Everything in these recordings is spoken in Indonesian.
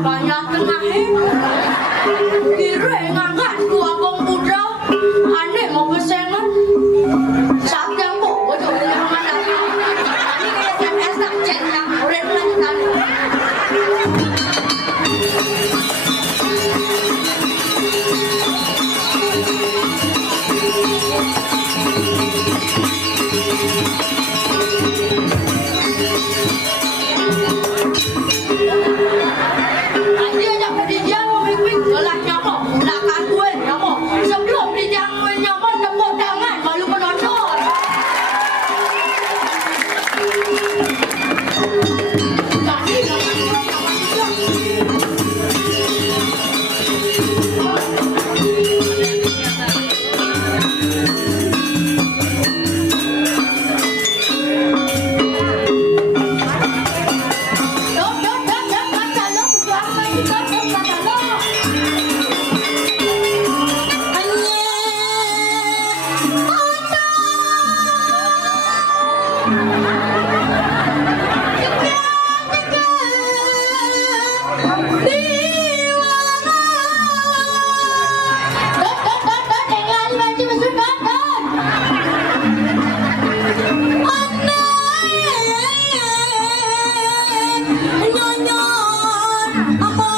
banyak tengahe kira ngangkat dua bong putra aneh mau kesengan saat yang kok bodoh yang mana ini kayak SMS tak cek yang udah lanjutan Nyon, apa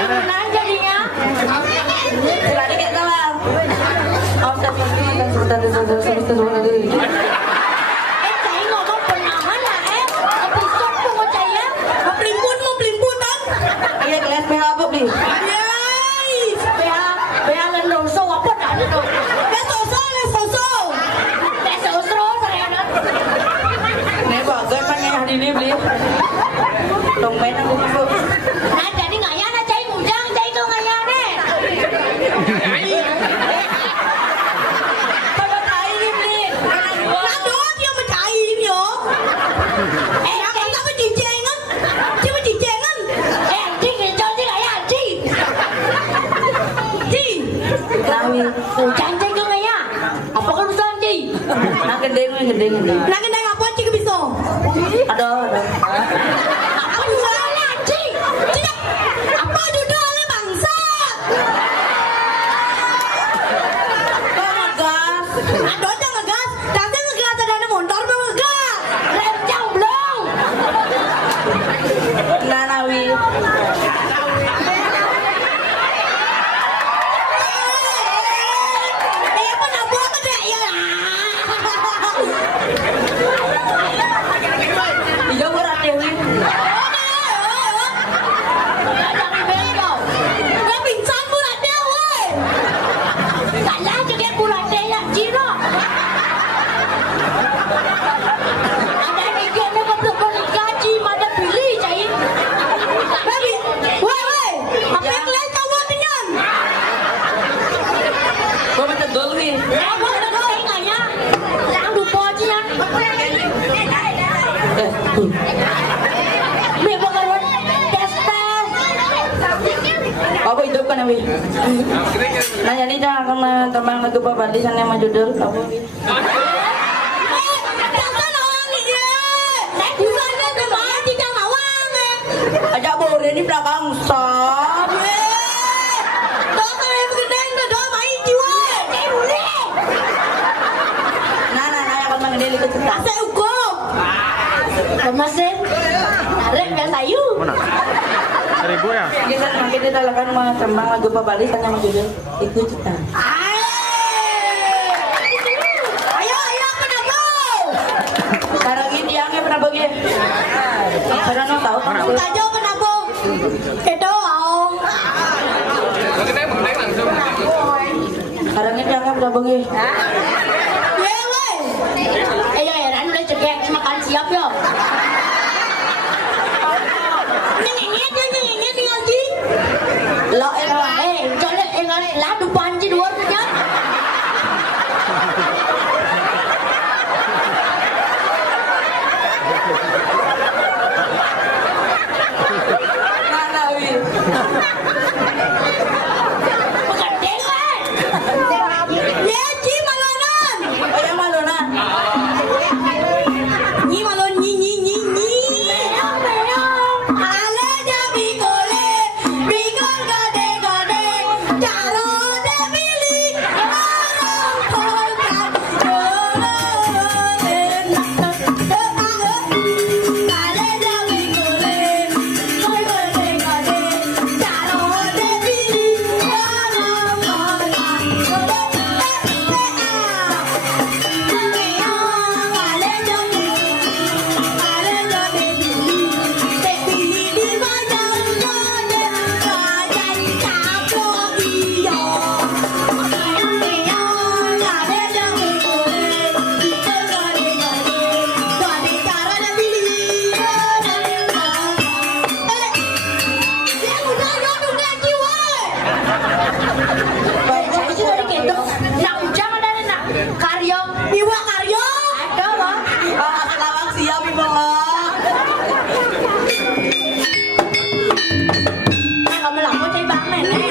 Benar jadinya. Tadi kita lah. Oh, sebentar. Saya ngomong penahan lah episode pun mau saya mau pelimpun kan? Iya kelas PH apa beli? Yes, bea lendoso apa dah itu? Lendoso. Saya nak. Nih bagus pengen hari ini beli. Dompet aku masuk. Nah jadi ngaya nak cai mujang cai tu ngaya ni. Kalau cai ni beli. Aduh dia mencai ni yo. Apa tak bercincang? Dia bercincang. Cing jual dia ngaya cing. Cing. Nawi. Mujang cai tu ngaya. Apa urusan cing? Nak gendeng. Nak kena apa cing bisa? Ada. Apa jualan cing? Tidak. Apa judulnya bangsa? Kau ngegas. Aduh jangan ngegas. Tadi ngegas ada motor mau ngegas. Rem jauh belum. Nah Nawi. Apa nak buat ada ya? Iya berat Dewi. Jangan bego. Dia pingsan bulan dia weh. Tak lah jadi bulan dia yang cina. Ada tiga ni betul beli gaji mana pilih cai. Babi, weh. Apa kalian tahu dengan? Kau macam Dewi. Apa nak saya ngaya? Jangan lupa cian. Biar bakaran tes. Apa hidup kan Nawi? Nanya ni jangan kena terbang lagu Bapak di sana maju dulu. Apa? Ajak boleh ni belakang sah. Nah, akan mengendali ke cerita. Kemasin, tarik biar sayu. Seribu ya? Kita makin kita lakukan mau tembang lagu Bapak di sana maju dulu. Itu cerita. Ayo, apa nak kau? Sekarang ini yang pernah bagi. Karena no tahu kan? Tajo kenapa? Itu au. Sekarang ini yang pernah bagi. Yewe. Ya, ran udah cekek makan siap yo. Nyengit lagi. Lo Jangan enggak lah depan je dua punya. nah Nawi. Bukan dewan. Ya, ji malonan. Oh ya malu nah. Ni malon ni. Ale jadi gole, bigol gade, caro de bili, orang polkat, ale jadi gole, caro de bili, orang polkat. Karyo, iwa karyo, ada loh. Lawang siap ibu lo. Kamu lama cai bang nenek.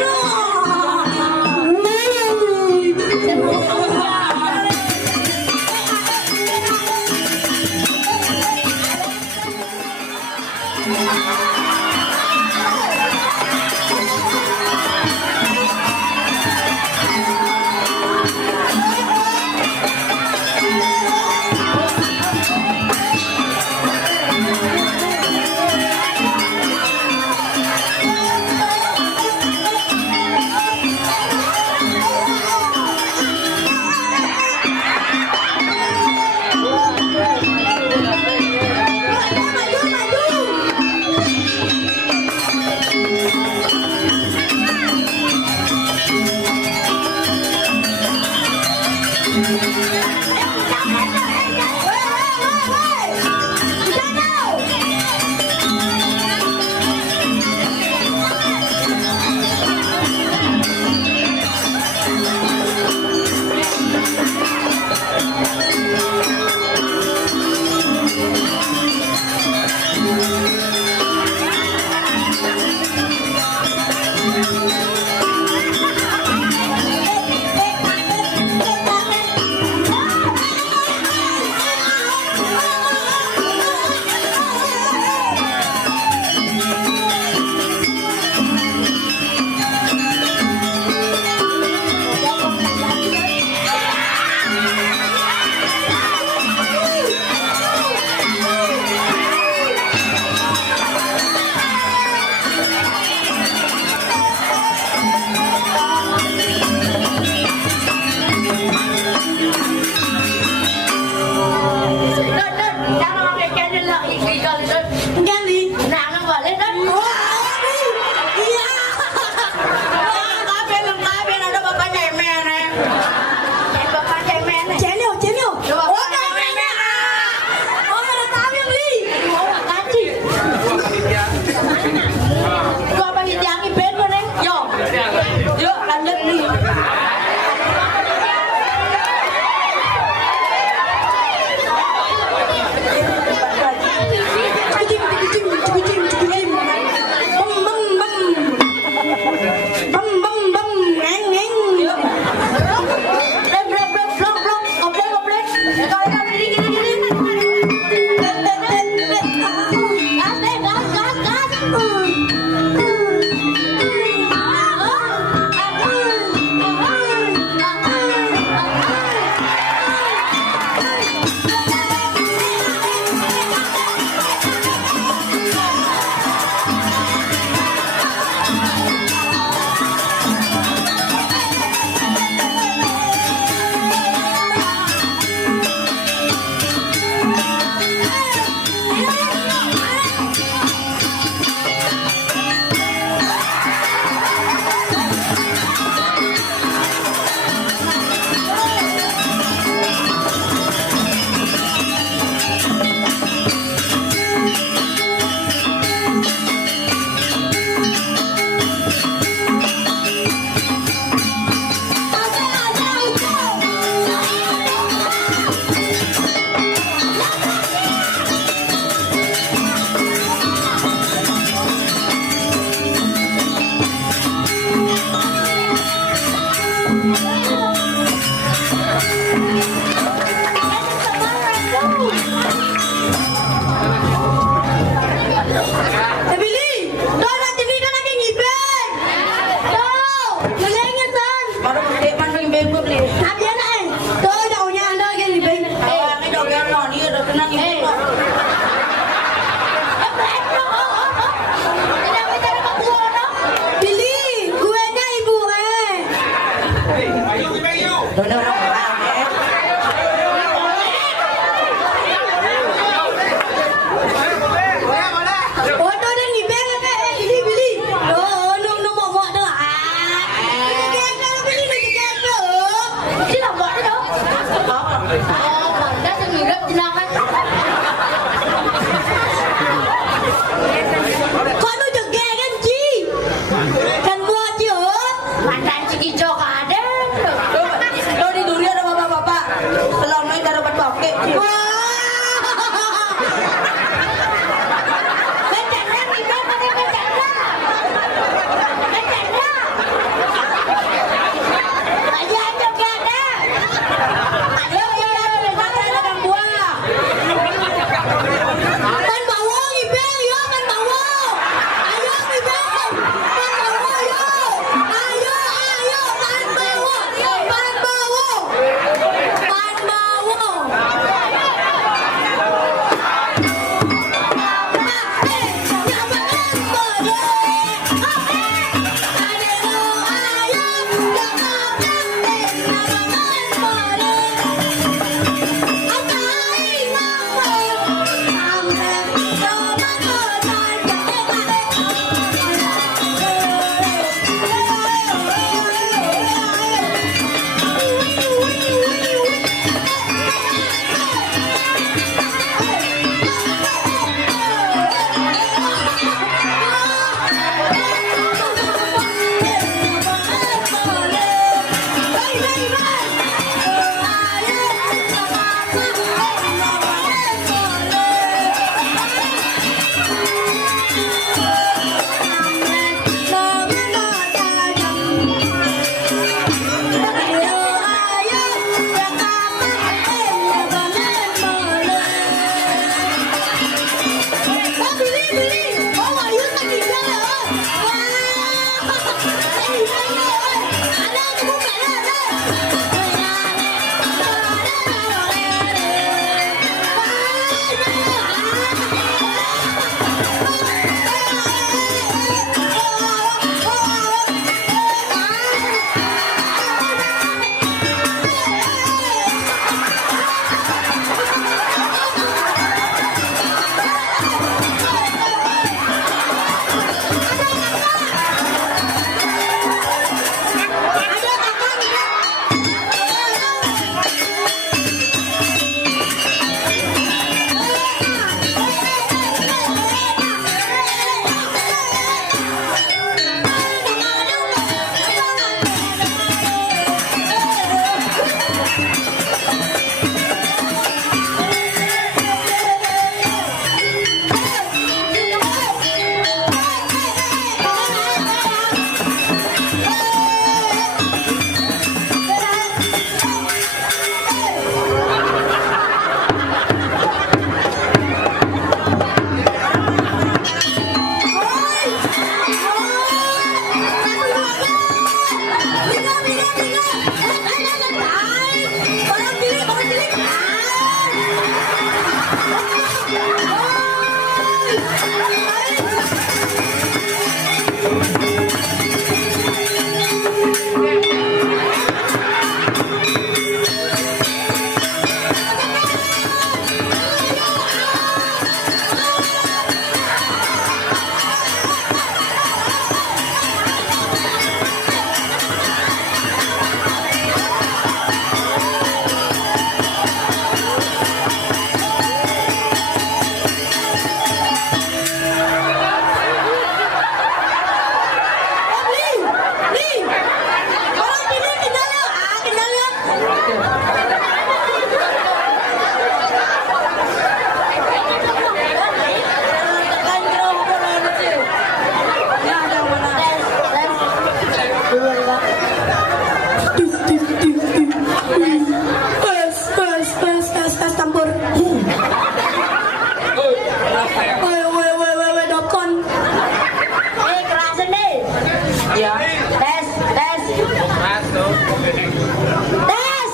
Tes.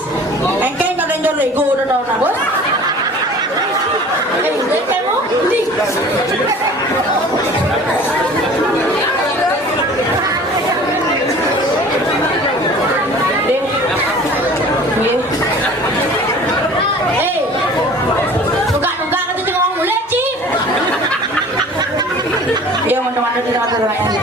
Engke kalian jual Lego udah tahu nak bos? Lihat kamu, ini. Deh. Nggih. Nuga-nuga kata cuma orang mulai sih. Iya, mana-mana di tengah terlayan.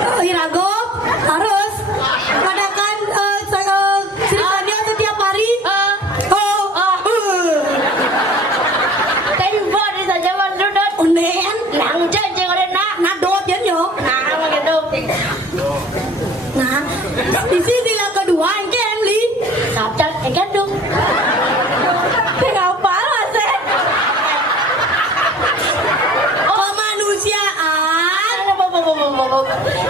Irago harus mengadakan ceritanya setiap hari. Tempo di saja mandudut. Unen, Nang janji oleh nak. nadot ya yo. Nah, begitu. Nah, di sila kedua yang Emily. Sabjak, ikan dong. Kenapa sih? Kemanusiaan.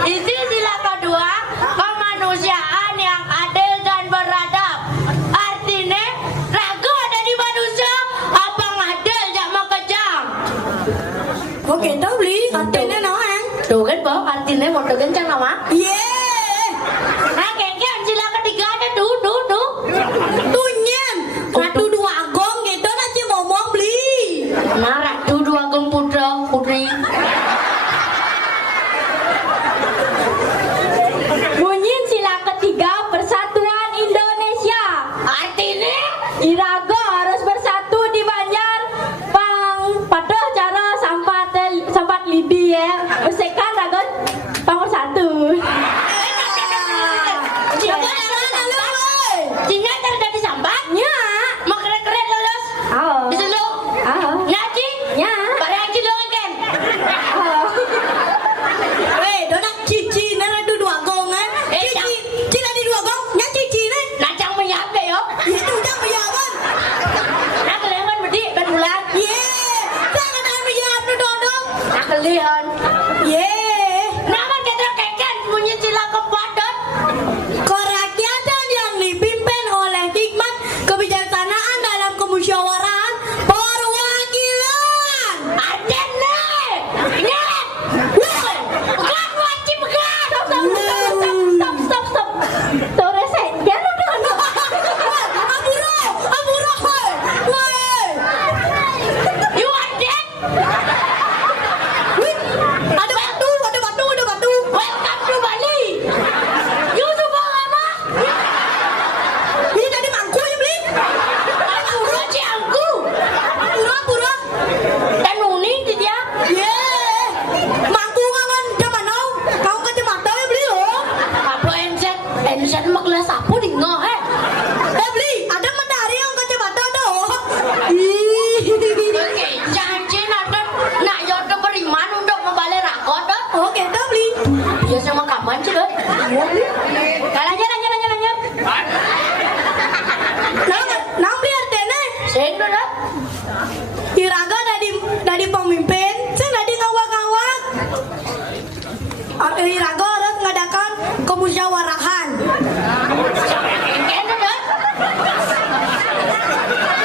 Di sila kedua, kemanusiaan yang adil dan beradab. Artinya, ragu ada di manusia, abang adil jangan kejam. Oke, tahu beli artinya noang. Tuh kan, Bang, artinya mau kencang nama. Yeay. Nah, kengkeng sila ketiga ada tuh. Tunyen. Ratu dua agong gitu nanti ngomong beli. Nah, ratu dua gong putri. Bunyin sila ketiga Persatuan Indonesia. Artinya, Irago harus bersatu di Banjar. Pada cara sampat lidi ya. Bersihkan ragot pang bersatu. singa terjadi sambat. Nya. Mau keren lulus. Oh. Bisa lu. Oh. Nyaci. Nya. Pada aci lu kan. Oh. Weh, donat cici na ratu dua gong kan? Cici, cina di dua gong. Nya cici nih. Nacang menyap deh yo. Itu udah meyawan. Nak kelihan bedi ben bulan. Yeay, sangat amiyat nu dodong. Nak kelihan. Yeay. Nama kita keken bunyi sila kepadat. Kerakyatan yang dipimpin oleh hikmat kebijaksanaan dalam kemusyawaratan perwakilan. Artinya, nyet. Bukan wajib bukan. Stop. Tore senja lu dong. Aburo. Woi. You are dead. Wih, ada batu. Welcome to Bali. You suka apa? Ini tadi mangku ya beli. Aku ciangku. Pura. Dan unik dia. Yeay. Mangku ngawan zaman now. Kau kacamata ya beli oh. Apa enset mak kelas apa di ngah Beli, ada medali yang kacamata dah. Ih. Oke, janji nak yot ke beriman untuk membalik rakot dah. Oke, dah beli. Ya sama kapan sih dah? Kalanya. Nang beli artinya. Sen dah. Iraga dari pemimpin, saya dari ngawak-ngawak. Iraga harus mengadakan kemusyawarahan. Kan dah.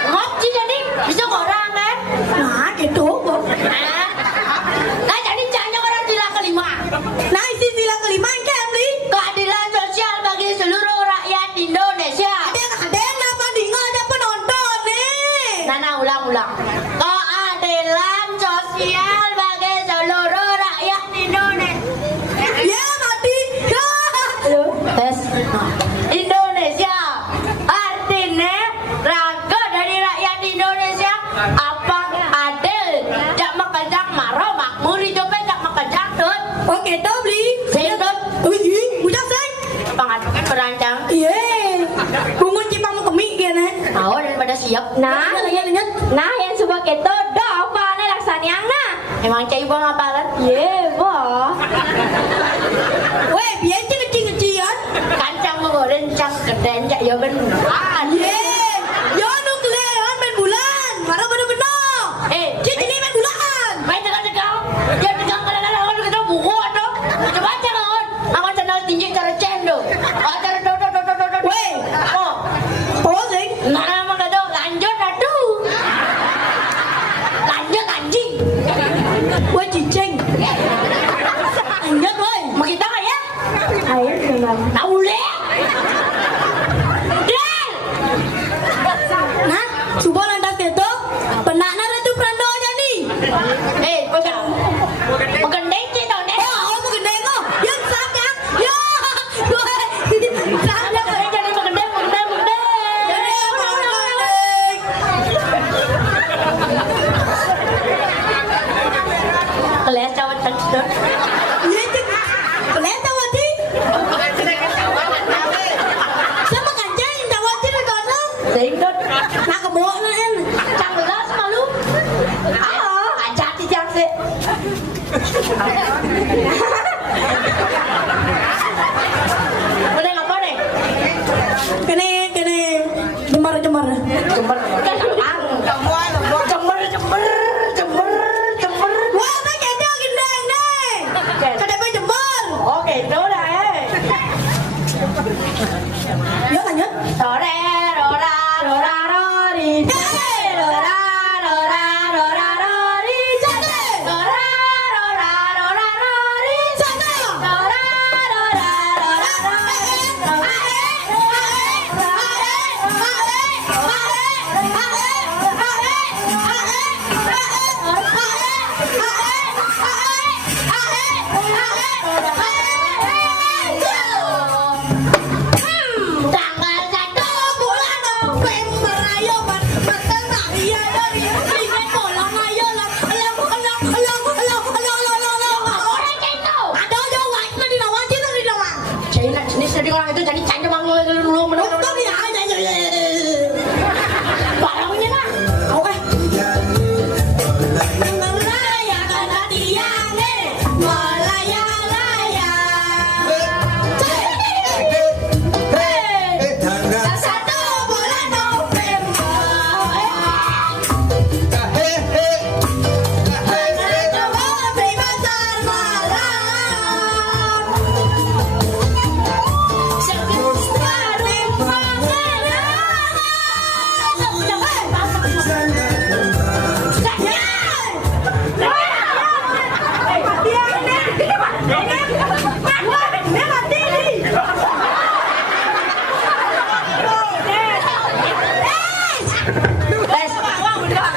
Ngop sih jadi bisa orang kan? Nah, gitu. Nah jadi jangan orang sila kelima. Nah, isi sila kelima yang Emily. Keadilan sosial bagi seluruh rakyat Indonesia. Ada yang apa tinggal ada penonton nih. Nana ulang. Keadilan sosial bagi seluruh rakyat Indonesia. Ya, mati. Ya. Tes. Indonesia. Artinya raga dari rakyat Indonesia apa adil. Jak makajak maro makmur hidup jak makajak dot. Oke, tahu beli. Saya dot. Udah sih. Pangatkan berancang. Iya. Bungun cipam kemik gini. Tahu daripada siap. Nah, yang sebuah keto do apa nih laksaniang nah. Emang cai bang apa kan? Ye, boh. Weh, biar kecil-kecilan. Kancang mengoren cang keden cak ya ben. Ye, yo nuklean main bulan. Marah bener-bener. Cici ini main bulan. Main tegang. Ya tegang kadang-kadang orang kita buku atau coba aja kawan. Akan channel tinggi cara cendol. Cara do. Weh, Oh, oh sih. mana emang kata lanjut aduh. Lanjut anjing. Weh, cicing. Lanjut, weh. Mau kita nggak ya? Ayo, memang. Tahu leh. Del. Nah, coba lantas keto. Penakna Ratu Prando aja nih. Pegendeng sih tau deh. Oh, mau gendeng kok. Yang sangat. Ya, weh. Sangat. Jadi pegendeng. Keles cawat kan sudah. Iya, cek. Kelihatan Boleh apa deh? Kene jemar. Jember. Wah, tak ada gendang deh. Kadang jemar. Oke, itu dah Ya lanjut. Sore, rora, rora, rori, jade, rora, rora, rora, rori, jade, rora, rora, rora, rori, jade, rora, rora, rora, tanggal 1 bulan November ayo bertenang iya dari lihat bola ayo lah orang itu ada Jawa itu di Jawa itu di Jawa China ini sedih orang itu jadi canda manggil dulu menurut. betul ya barangnya lah Oke. Melaya karena dia melaya laya tanggal 1 bulan November di pasar malam sekitar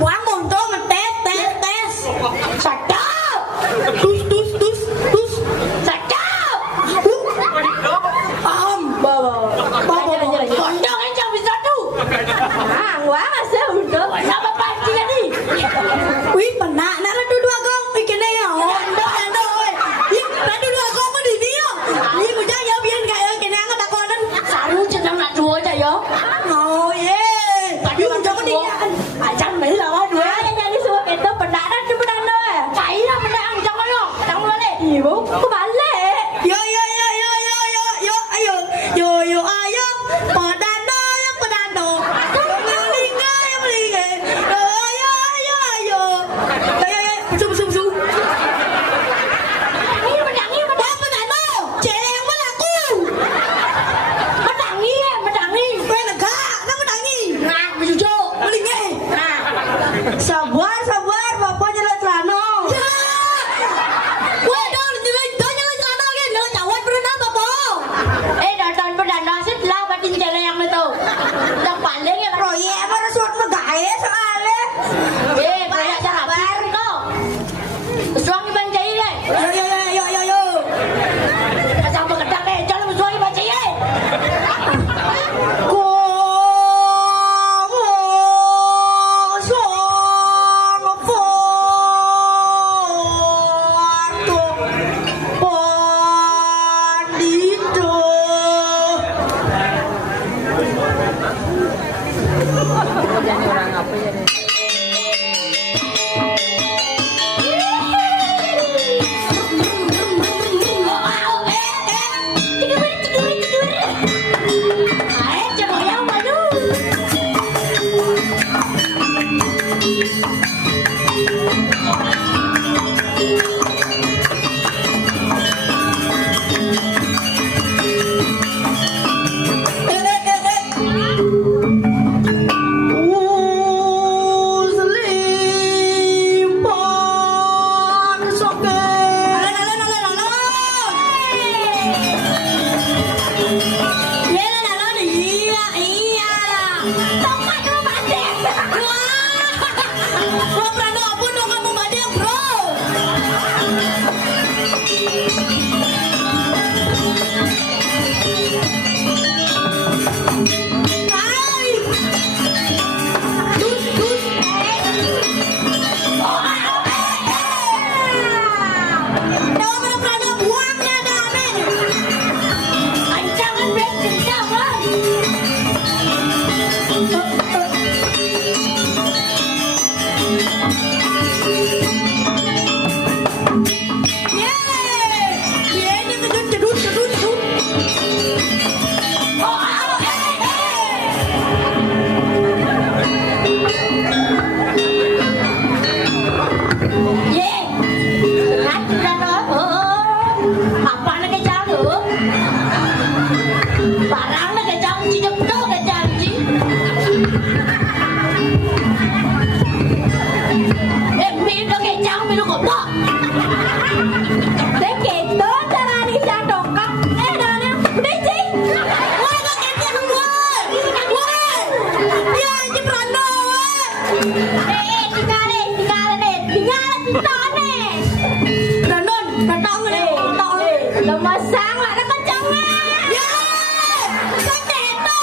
Quán mồm tôi mà test. Sadap! Tus. Sadap! Kondong aja bisa tuh. Quá mà sao được. Kenapa pasti jadi? Quý pernah nara dua gong bikin ya. Oi. Ih, dua gong mau di dia. Ih, ku jangan ya biar kayak kena ngata konan. Saru cenang nak dua aja yo. Oh ye. Tapi ku jangan dia. Acan mấy là bao đuổi. Ai jadi suruh itu pendaran di pendaran. Kaya pendaran jangan lo. Jangan lo deh. Ibu, Ku balik. Yo ayo. Pedano. Yang melingkai. Ayo. Besu. Ini mendangi. Wah, pedano. Cewek yang berlaku. Mendangi. Gue negak, nak menangi. Nah, bejujo. Melingkai. Nah, Sabar, bapak jalan celana. Ya. Wah, dah jalan celana lagi. Jalan cawan berenang bapak. datang pendaran setelah batin jalan yang itu. Yang paling ya. Proyek apa resuat megaya soalnya. Banyak sabar kau. Suami banjai deh. Yo. Asal berkedang deh, jangan suami banjai deh. Oh, tuh. Barangnya kayak janji jepdo kayak janji. Minum kayak jangan minum kopi. Begitu cara Nisa dongkak. Dana, biji. Wah, kok kecil semua. Wah, ya Ciprano. Tinggal nih. Brandon, datang nih. Lemas sangat, ada kencangnya. Ya, keteto.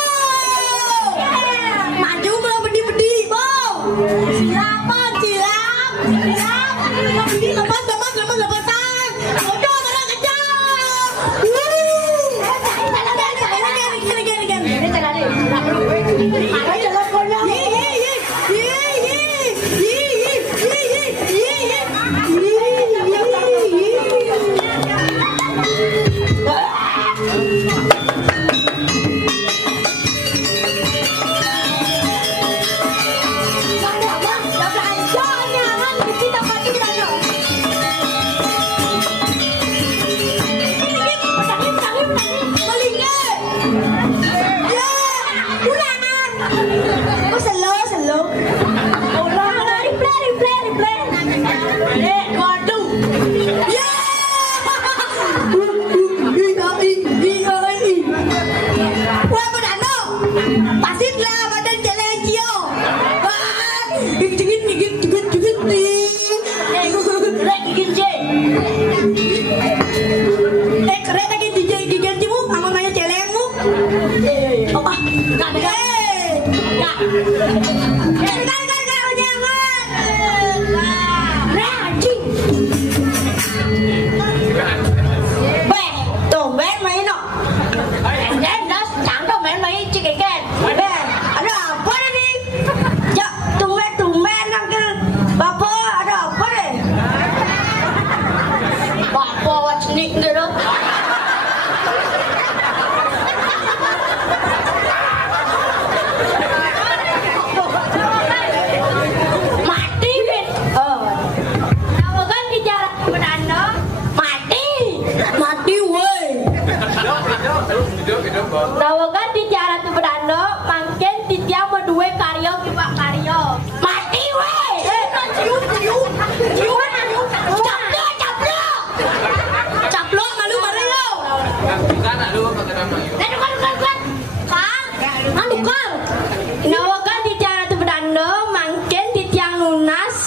Maju belum bedi-bedi, bang. Silapan, silap. Lepasan. Bodoh, barang kencang. Ini cara nih. Ada jalan konyol. Tawagan di jalan tu berando, mungkin tiap berdua karyo kipak karyo. Mati weh! Caplok malu malu. Tawagan di jalan tu berando, mungkin tiang lunas,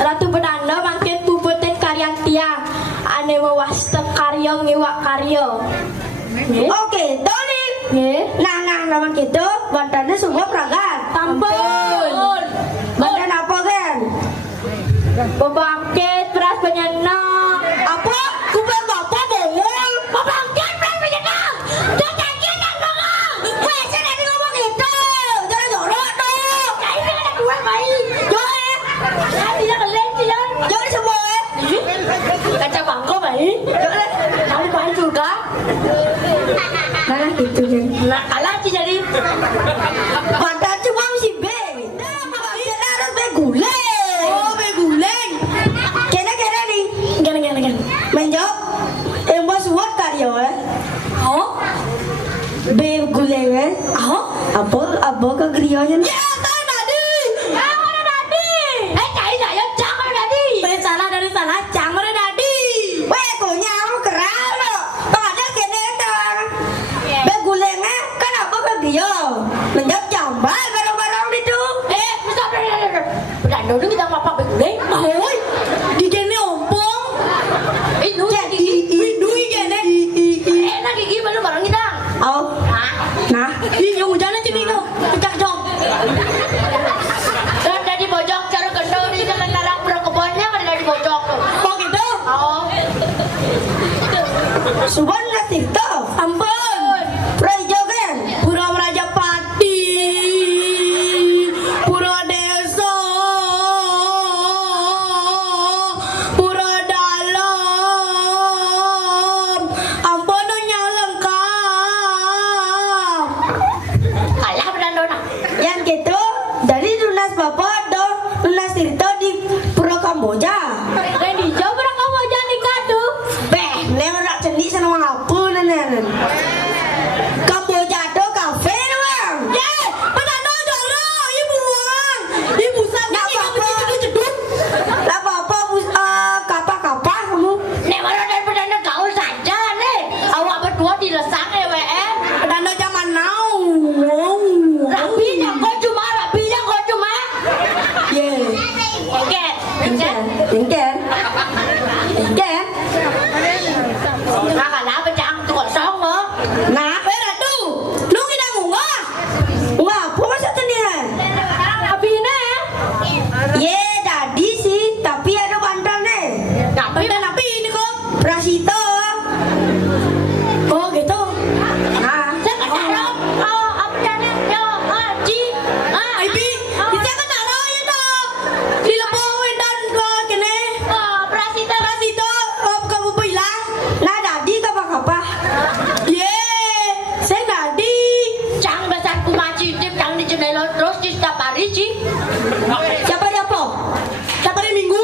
ratu berando, mungkin puputin karyang tiang, ane wawasta karyo ngiwak karyo. Oke, Tony. Nah, nama gitu, badannya semua peragan. Tampun. Badan apa kan? Bebangkit, beras penyenang. Apa? Kumpul bapak bongol. Bebangkit, beras penyenang. Jangan jangan bongol. Weh, saya tadi ngomong itu. Jangan jorok dong. Nah, ini ada dua bayi. Jorok. Saya tidak kelen sih, jorok semua. Kaca bangko bayi. Jorok. Kamu bayi juga. Mana gitu jadi. Nah, kalah sih jadi. Pada cuma si B. Dia harus beguleng. Oh, beguleng. Kena nih. Kena. Menjawab. Embos what karyo eh? Oh. Beguleng eh? Oh. Apa ke grionya? Ya, tahu tadi. Jangan tadi. Cai saya jangan tadi. Salah dari salah jangan tadi. Weh, punya aku keral lo. Padahal kena dong. Begulengnya kan apa begio? Menjawab jambal barang-barang itu. Berando kita apa beguleng? Ahoy, di kene ompong. Duit kene. Enak gigi baru barang kita. Oh. Nah, ini hujan aja nih lo. Pecah dong. Dan dari bojong cara gendong di sementara perkebunnya kan dari bojong tuh. Oh gitu? Oh. Subhan nasib tuh. Ampun. Prajogan. Pura Rajapati. Pura Desa. Pura Dalam. Ampun lengkap. Kalah Brandona. Yang gitu dari lunas bapak dong lunas Tirto di Pura Kamboja. Dan di Jawa Pura Kamboja nikah tuh. Beh, lewat cendi sama apa nana? tua di lesang EWE. Pedano zaman now. Rapi yang kau cuma. Ye. Oke. Jengken. Nah, kalau pecang tuh kosong loh. Nah, tu. Lu kita ngungah. Ngungah, apa maksudnya nih? Rapi nih. Ye, tadi sih, tapi ada bantal nih. Bantal apa ini kok? Prasito. Oh gitu. Nah, Saya kan taruh. Apa namanya? Yo, Haji. Ibi, kita kan taruh ya toh. Di lembawan dan ke kene. Prasita. Prasito, kamu bilang. Nah, tadi apa? Ye, saya tadi. Cang besar kumaci tip cang di jendela terus di setiap hari sih. Siapa dia apa? Siapa dia minggu?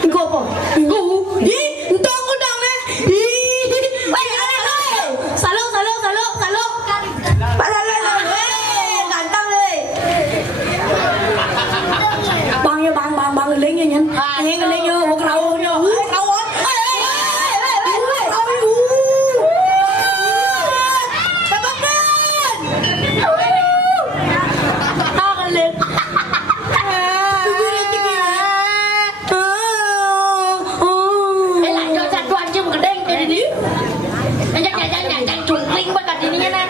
Minggu apa? Minggu? Ih, entong udang eh. Ih, weh, Salo. Pak Salo. Ganteng deh. Bang, lên nha nhanh. Lên vô, một rau vô. Rau on. Đây lại cho chặt toàn chứ một cái đinh cái đi. Anh trùng linh bắt cả đi nha nè.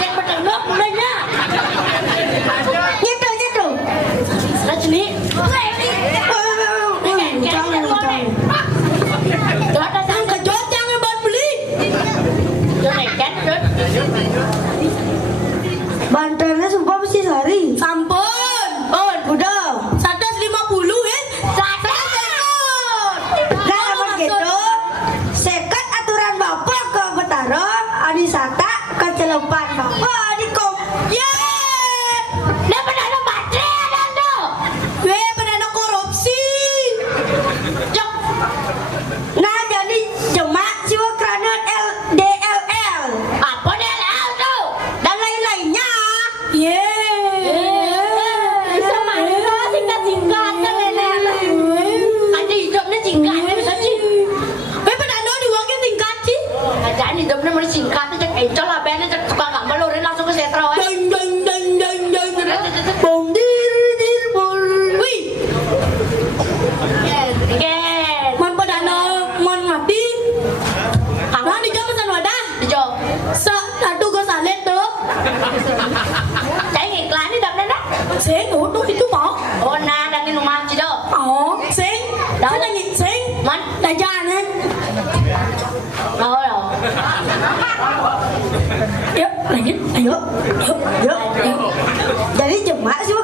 Anh bắt cả nước lên nhá. Nhất rồi. Đó chị Lý. Đó đã sang Cái chốt trang cái bên beli. cái này cắn nó rớt. Bantalnya sumpah mesti sehari. Sampun. Oh, udah. 150 ya? Nah, emang gitu. Sekat aturan bapak ke Betaro, Adisata ke Celupan bapak di kom. Yeay. Dia pernah ada baterai ada tuh. Weh, perdana korupsi. Jom. Nah, jadi jemaah jiwa kerana DLL Apa dia lalu tuh? dan lain-lainnya. Sama itu singkat-singkat kan lele. Ada hidupnya singkat ni bisa sih. Weh, perdana diuangnya tingkat sih. Ada hidupnya mesti singkat tu cak encol lah ben cak suka nggak melurin langsung ke setro eh. Deng. Bom dir bol. Wih, Ken. mon perdana mon mati. Nah, di jam pesan wadah. Jo. Satu gue salet tuh. Saya ngiklan ni dah benar. Sing, tuh itu mau. Oh nah dangin rumah cido. Oh, sing. Dah lagi sing. Man. Dah jalan. Oh ya. Yuk, lanjut. Ayo. Jadi jemaah sih